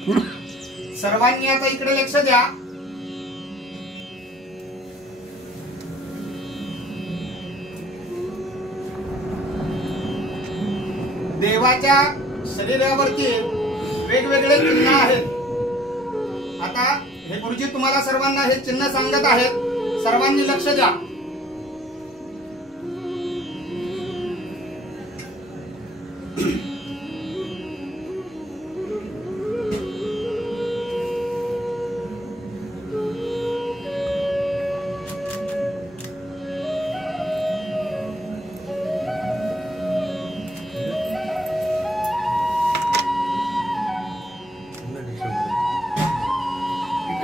सर्वांनी आता इकडे लक्ष द्या। देवाच्या शरीरावरती वेगवेगळे चिन्ह आहेत। आता हे गुरुजी तुम्हाला सर्वांना हे चिन्ह सांगत आहेत, सर्वांनी लक्ष द्या।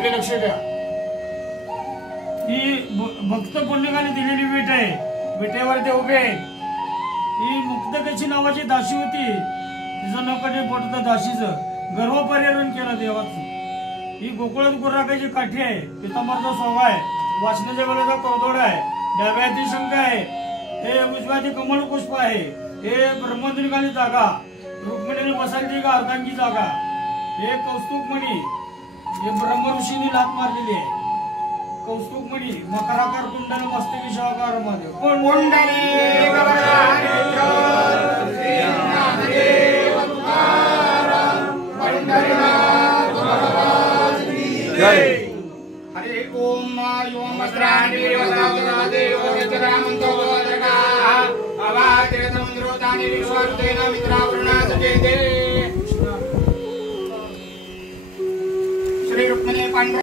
लक्ष द्या। ही भक्त पुण्यकाने दिलेली विट आहे, विटेवर ते उभे आहेत। ही मुक्तकेची नावाची दासी होती, तिचं नकटे पोटत दासीचं गर्व परिहरण केलं देवाचं। ही गोकुळात गुराकाची काठी आहे, पितांबरचा सोवा आहे, वाचनाच्या वेळेचा करदोड आहे, डाव्या हाती शंख आहे, हे उजव्या हाती कमल पुष्प आहे, हे ब्रह्मद्रिकाली जागा, रुक्मिणीने बसायची का अर्धांगी जागा, हे कौस्तुभमणी, हे ब्रह्म ऋषीने लात मारलेली आहे। कौस्तुभमणी मकराकार कुंडल मस्तकी शिवाकार मध्ये हरे ओम ओम श्री रुक्मिणी पांडव